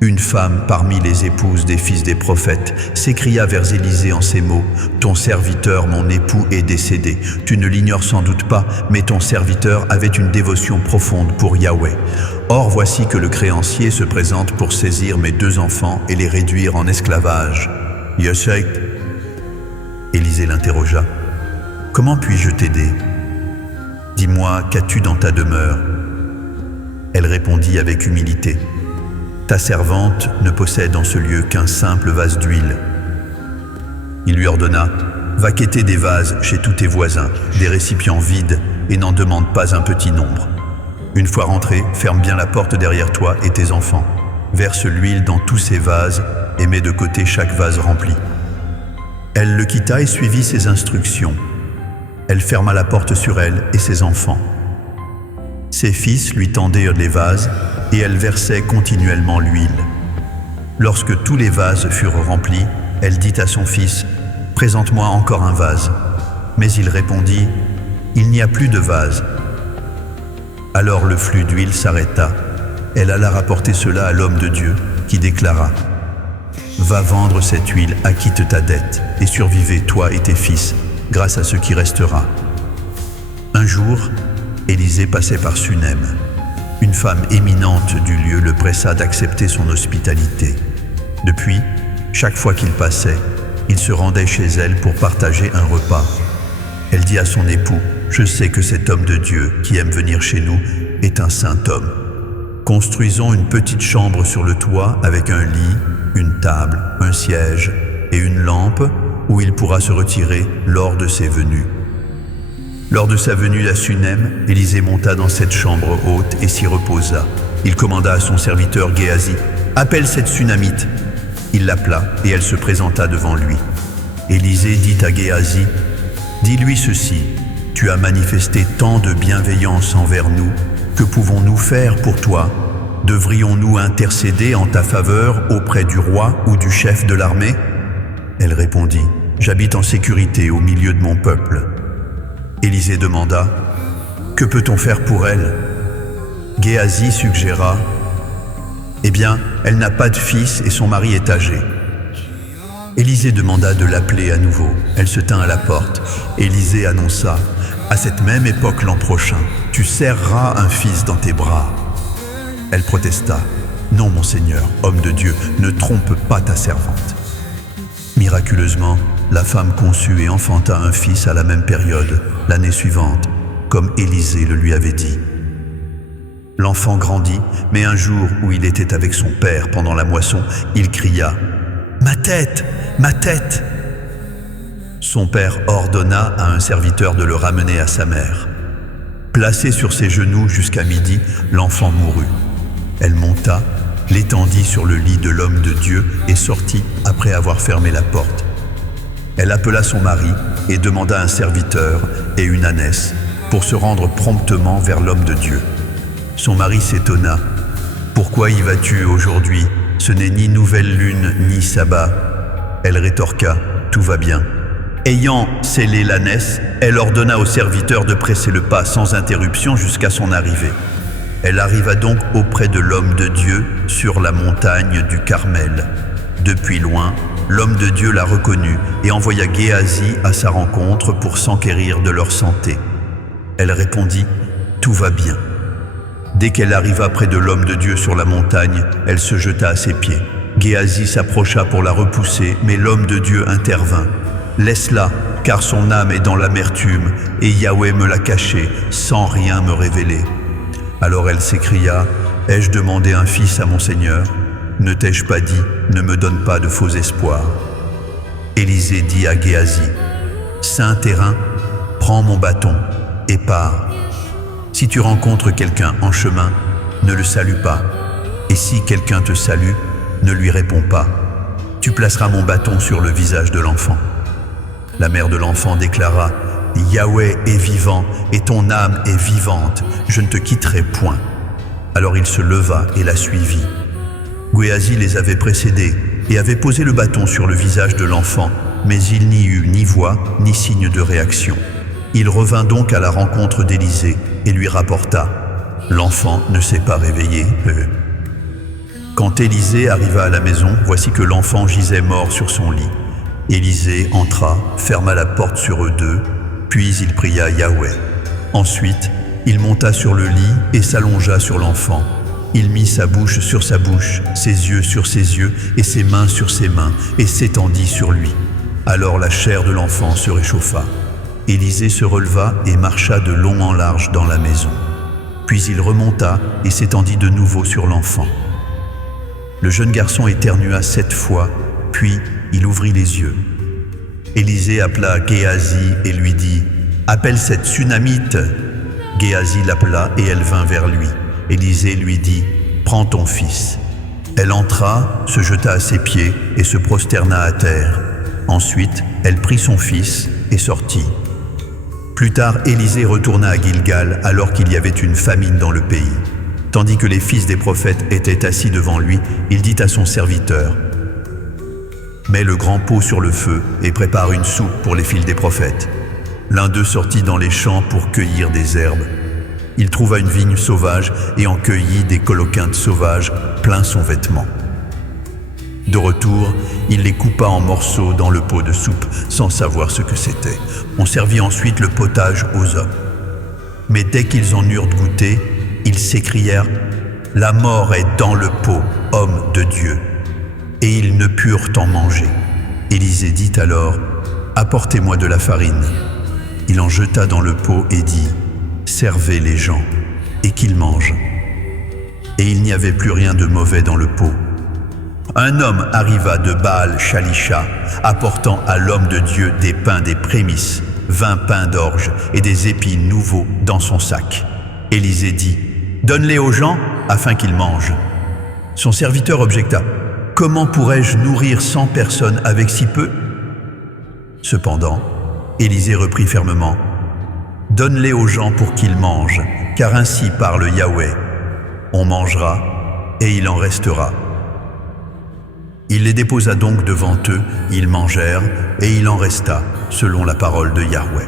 Une femme parmi les épouses des fils des prophètes s'écria vers Élisée en ces mots: « Ton serviteur, mon époux, est décédé. Tu ne l'ignores sans doute pas, mais ton serviteur avait une dévotion profonde pour Yahweh. Or voici que le créancier se présente pour saisir mes 2 enfants et les réduire en esclavage. » Yosef. Élisée l'interrogea: « Comment puis-je t'aider? Dis-moi, qu'as-tu dans ta demeure ?» Elle répondit avec humilité: « Ta servante ne possède en ce lieu qu'un simple vase d'huile. » Il lui ordonna: « Va quêter des vases chez tous tes voisins, des récipients vides, et n'en demande pas un petit nombre. Une fois rentré, ferme bien la porte derrière toi et tes enfants. Verse l'huile dans tous ces vases et mets de côté chaque vase rempli. » Elle le quitta et suivit ses instructions. Elle ferma la porte sur elle et ses enfants. Ses fils lui tendaient les vases et elle versait continuellement l'huile. Lorsque tous les vases furent remplis, elle dit à son fils: « Présente-moi encore un vase. » Mais il répondit: « Il n'y a plus de vase. » Alors le flux d'huile s'arrêta. Elle alla rapporter cela à l'homme de Dieu, qui déclara: « Va vendre cette huile, acquitte ta dette, et survivez toi et tes fils, grâce à ce qui restera. » Un jour, Élisée passait par Sunem. Une femme éminente du lieu le pressa d'accepter son hospitalité. Depuis, chaque fois qu'il passait, il se rendait chez elle pour partager un repas. Elle dit à son époux: « Je sais que cet homme de Dieu qui aime venir chez nous est un saint homme. Construisons une petite chambre sur le toit avec un lit, une table, un siège et une lampe où il pourra se retirer lors de ses venues. » Lors de sa venue à Sunem, Élisée monta dans cette chambre haute et s'y reposa. Il commanda à son serviteur Géasi: « Appelle cette Sunamite. » Il l'appela et elle se présenta devant lui. Élisée dit à Géasi: « Dis-lui ceci: tu as manifesté tant de bienveillance envers nous. Que pouvons-nous faire pour toi? Devrions-nous intercéder en ta faveur auprès du roi ou du chef de l'armée ?» Elle répondit: « J'habite en sécurité au milieu de mon peuple. » Élisée demanda: « Que peut-on faire pour elle ?» Géasi suggéra: « Eh bien, elle n'a pas de fils et son mari est âgé. » Élisée demanda de l'appeler à nouveau. Elle se tint à la porte. Élisée annonça: « À cette même époque l'an prochain, tu serreras un fils dans tes bras. » Elle protesta: « Non, mon Seigneur, homme de Dieu, ne trompe pas ta servante. » Miraculeusement, la femme conçut et enfanta un fils à la même période, l'année suivante, comme Élisée le lui avait dit. L'enfant grandit, mais un jour où il était avec son père pendant la moisson, il cria: « Ma tête! Ma tête !» Son père ordonna à un serviteur de le ramener à sa mère. Placé sur ses genoux jusqu'à midi, l'enfant mourut. Elle monta, l'étendit sur le lit de l'homme de Dieu et sortit après avoir fermé la porte. Elle appela son mari et demanda un serviteur et une ânesse pour se rendre promptement vers l'homme de Dieu. Son mari s'étonna. « Pourquoi y vas-tu aujourd'hui? Ce n'est ni nouvelle lune ni sabbat. » Elle rétorqua: « Tout va bien. » Ayant scellé l'ânesse, elle ordonna au serviteur de presser le pas sans interruption jusqu'à son arrivée. Elle arriva donc auprès de l'homme de Dieu sur la montagne du Carmel. Depuis loin, l'homme de Dieu la reconnut et envoya Géasi à sa rencontre pour s'enquérir de leur santé. Elle répondit: « Tout va bien. » Dès qu'elle arriva près de l'homme de Dieu sur la montagne, elle se jeta à ses pieds. Géasi s'approcha pour la repousser, mais l'homme de Dieu intervint. « Laisse-la, car son âme est dans l'amertume, et Yahweh me l'a cachée, sans rien me révéler. » Alors elle s'écria: « Ai-je demandé un fils à mon Seigneur? Ne t'ai-je pas dit: ne me donne pas de faux espoirs ?» Élisée dit à Géasi: « Saint terrain, prends mon bâton et pars. Si tu rencontres quelqu'un en chemin, ne le salue pas. Et si quelqu'un te salue, ne lui réponds pas. Tu placeras mon bâton sur le visage de l'enfant. » La mère de l'enfant déclara: « Yahweh est vivant et ton âme est vivante, je ne te quitterai point. » Alors il se leva et la suivit. Géasi les avait précédés et avait posé le bâton sur le visage de l'enfant, mais il n'y eut ni voix ni signe de réaction. Il revint donc à la rencontre d'Élisée et lui rapporta: « L'enfant ne s'est pas réveillé. » Quand Élisée arriva à la maison, voici que l'enfant gisait mort sur son lit. Élisée entra, ferma la porte sur eux deux, puis il pria Yahweh. Ensuite, il monta sur le lit et s'allongea sur l'enfant. Il mit sa bouche sur sa bouche, ses yeux sur ses yeux et ses mains sur ses mains, et s'étendit sur lui. Alors la chair de l'enfant se réchauffa. Élisée se releva et marcha de long en large dans la maison. Puis il remonta et s'étendit de nouveau sur l'enfant. Le jeune garçon éternua 7 fois, puis il ouvrit les yeux. Élisée appela Géasi et lui dit « Appelle cette Sunamite !» Géasi l'appela et elle vint vers lui. Élisée lui dit « Prends ton fils ». Elle entra, se jeta à ses pieds et se prosterna à terre. Ensuite, elle prit son fils et sortit. Plus tard, Élisée retourna à Gilgal alors qu'il y avait une famine dans le pays. Tandis que les fils des prophètes étaient assis devant lui, il dit à son serviteur « Mets le grand pot sur le feu et prépare une soupe pour les fils des prophètes. » L'un d'eux sortit dans les champs pour cueillir des herbes. Il trouva une vigne sauvage et en cueillit des coloquintes sauvages plein son vêtement. De retour, il les coupa en morceaux dans le pot de soupe, sans savoir ce que c'était. On servit ensuite le potage aux hommes. Mais dès qu'ils en eurent goûté, ils s'écrièrent « La mort est dans le pot, homme de Dieu !» Et ils ne purent en manger. Élisée dit alors « Apportez-moi de la farine. » Il en jeta dans le pot et dit « Servez les gens, et qu'ils mangent. » Et il n'y avait plus rien de mauvais dans le pot. Un homme arriva de Baal-Shalisha, apportant à l'homme de Dieu des pains des prémices, 20 pains d'orge et des épis nouveaux dans son sac. Élisée dit « Donne-les aux gens afin qu'ils mangent. » Son serviteur objecta « Comment pourrais-je nourrir 100 personnes avec si peu ?» Cependant, Élisée reprit fermement « Donne-les aux gens pour qu'ils mangent, car ainsi parle Yahweh. On mangera et il en restera. » Il les déposa donc devant eux, ils mangèrent et il en resta, selon la parole de Yahweh.